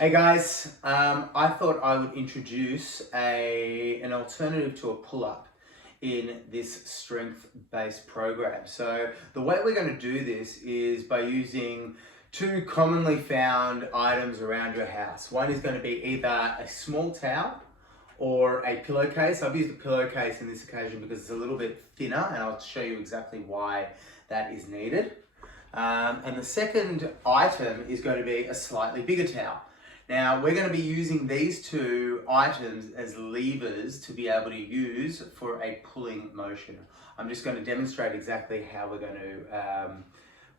Hey guys, I thought I would introduce an alternative to a pull-up in this strength-based program. So the way we're going to do this is by using two commonly found items around your house. One is going to be either a small towel or a pillowcase. I've used a pillowcase in this occasion because it's a little bit thinner, and I'll show you exactly why that is needed. And the second item is going to be a slightly bigger towel. Now, we're going to be using these two items as levers to be able to use for a pulling motion. I'm just going to demonstrate exactly how we're going to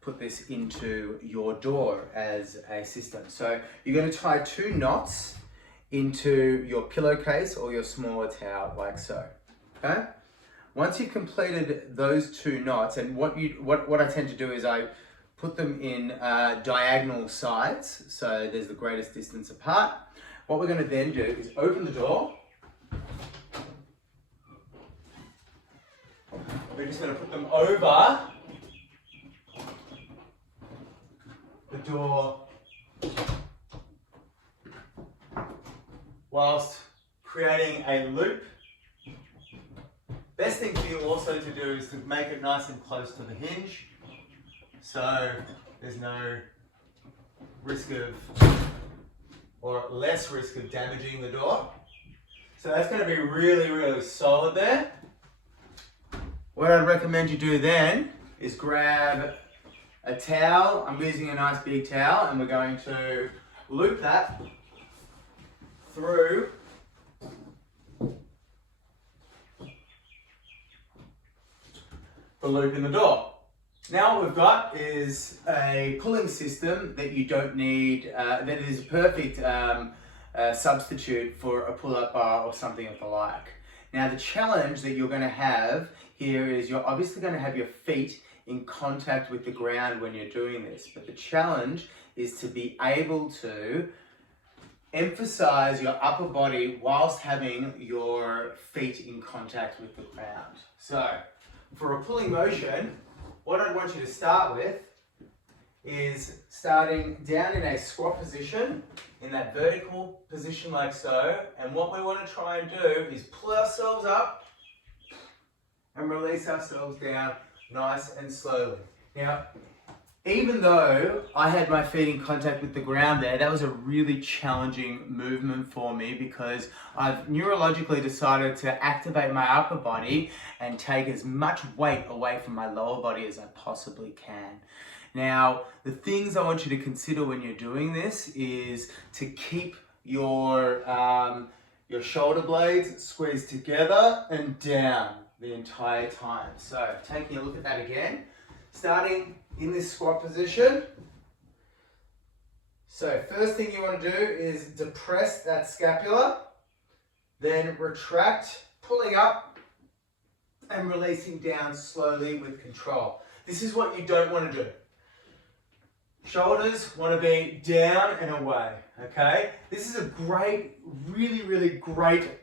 put this into your door as a system. So you're going to tie two knots into your pillowcase or your smaller towel like so. Okay? Once you've completed those two knots, and what I tend to do is I put them in diagonal sides, so there's the greatest distance apart. What we're going to then do is open the door. We're just going to put them over the door whilst creating a loop. Best thing for you also to do is to make it nice and close to the hinge, so there's no risk of, or less risk of damaging the door. So that's going to be really, really solid there. What I'd recommend you do then is grab a towel. I'm using a nice big towel, and we're going to loop that through the loop in the door. Now what we've got is a pulling system that you don't need, that is a perfect substitute for a pull-up bar or something of the like. Now the challenge that you're going to have here is you're obviously going to have your feet in contact with the ground when you're doing this, but the challenge is to be able to emphasize your upper body whilst having your feet in contact with the ground. So for a pulling motion, what I want you to start with is starting down in a squat position, in that vertical position like so, and what we want to try and do is pull ourselves up and release ourselves down nice and slowly. Now, even though I had my feet in contact with the ground there, that was a really challenging movement for me because I've neurologically decided to activate my upper body and take as much weight away from my lower body as I possibly can. Now, the things I want you to consider when you're doing this is to keep your shoulder blades squeezed together and down the entire time. So, taking a look at that again, starting in this squat position. So first thing you want to do is depress that scapula, then retract, pulling up and releasing down slowly with control. This is what you don't want to do. Shoulders want to be down and away, okay? This is a great, really, really great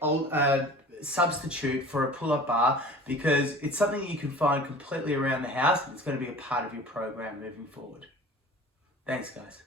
substitute for a pull-up bar because it's something that you can find completely around the house and it's going to be a part of your program moving forward. Thanks, guys.